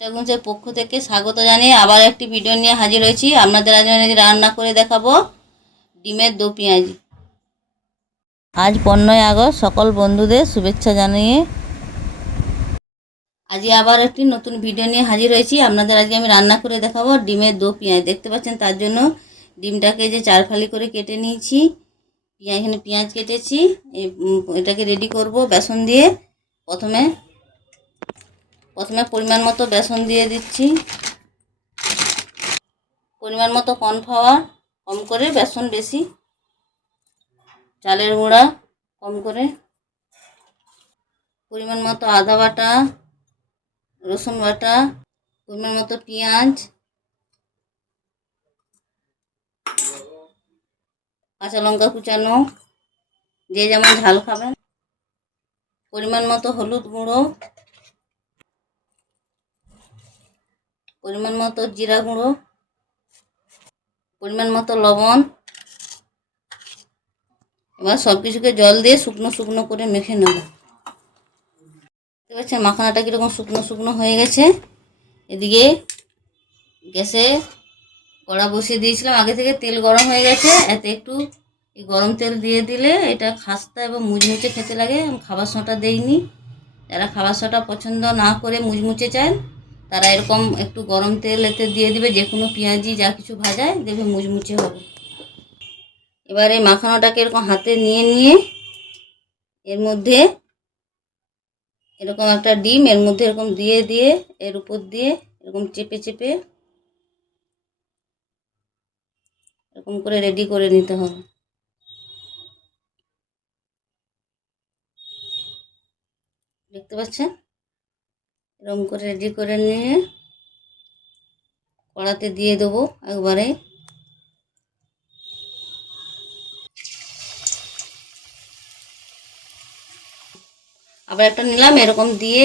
চাগুঞ্চের পক্ষ থেকে স্বাগত জানিয়ে আবার একটি ভিডিও নিয়ে হাজির হয়েছি। আপনাদের আজ রান্না করে দেখাবো, ডিমের দো পেঁয়াজি। আজ পনেরোই আগস্ট, সকল বন্ধুদের শুভেচ্ছা জানিয়ে আজকে আবার একটি নতুন ভিডিও নিয়ে হাজির হয়েছি। আপনাদের আজকে আমি রান্না করে দেখাবো ডিমের দো পেঁয়াজ। দেখতে পাচ্ছেন তার জন্য ডিমটাকে যে চার ফালি করে কেটে নিয়েছি, পেঁয়াজ এখানে পেঁয়াজ কেটেছি এটাকে রেডি করব বেসন দিয়ে। প্রথমে প্রথমে পরিমাণ মতো বেসন দিয়ে দিচ্ছি। পরিমাণ মতো কর্নফ্লাওয়ার কম করে বেসন বেশি। চালের গুঁড়া কম করে। পরিমাণ মতো আদা বাটা, রসুন বাটা, পরিমাণ মতো পেঁয়াজ, কাঁচা লঙ্কা কুচানো, যে যেমন ঝাল খাবেন। পরিমাণ মতো হলুদ গুঁড়ো পরিমাণ মতো জিরা গুঁড়ো, পরিমাণ মতো লবণ, এবার সব কিছুকে জল দিয়ে শুকনো শুকনো করে মেখে নেব। দেখতে পাচ্ছেন মাখানাটা কীরকম শুকনো শুকনো হয়ে গেছে। এদিকে গ্যাসে কড়া বসিয়ে দিয়েছিলাম। আগে থেকে তেল গরম হয়ে গেছে। এতে একটু এই গরম তেল দিয়ে দিলে এটা খাস্তা এবং মুচমুচে খেতে লাগে। খাবার সোঁটা দেইনি। যারা খাবার সোঁটা পছন্দ না করে মুচমুচে চান তারা এরকম একটু গরম তেল এতে দিয়ে দিবে, যে কোনো পেঁয়াজি, যা কিছু ভাজায় দেখবে মুচমুচে হবে। এবারে মাখানোটাকে এরকম হাতে নিয়ে নিয়ে এর মধ্যে এরকম একটা ডিম, এর মধ্যে এরকম দিয়ে দিয়ে, এর উপর দিয়ে এরকম চেপে চেপে এরকম করে রেডি করে নিতে হবে। দেখতে পাচ্ছেন? এরকম করে রেডি করে নিয়ে কড়াতে দিয়ে দেবো একবারে। আবার একটা নিলাম, এরকম দিয়ে,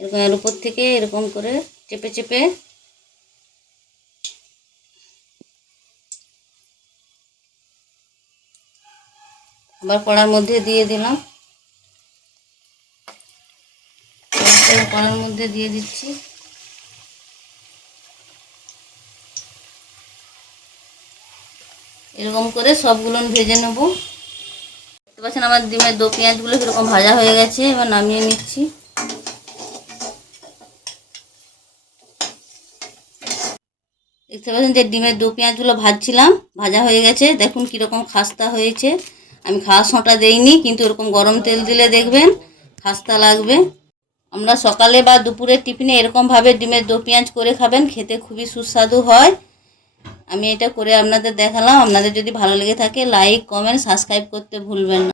এরকম এর উপর থেকে এরকম করে চেপে চেপে আবার কড়ার মধ্যে দিয়ে দিলাম। এবার কড়ার মধ্যে দিয়ে দিচ্ছি। এরকম করে সবগুলো ভেজে নেব। দেখতে পাচ্ছেন আমার ডিমের দো পেঁয়াজগুলো কীরকম ভাজা হয়ে গেছে, এবার নামিয়ে নিচ্ছি। দেখতে পাচ্ছেন যে ডিমের দো পেঁয়াজগুলো ভাজছিলাম, ভাজা হয়ে গেছে। দেখুন কীরকম খাস্তা হয়েছে। আমি খাওয়া সোঁটা দেইনি, কিন্তু এরকম গরম তেল দিলে দেখবেন খাস্তা লাগবে। আমরা সকালে বা দুপুরের টিফিনে এরকমভাবে ডিমের দো পেঁয়াজ করে খাবেন, খেতে খুবই সুস্বাদু হয়। আমি এটা করে আপনাদের দেখালাম। আপনাদের যদি ভালো লেগে থাকে লাইক কমেন্ট সাবস্ক্রাইব করতে ভুলবেন না।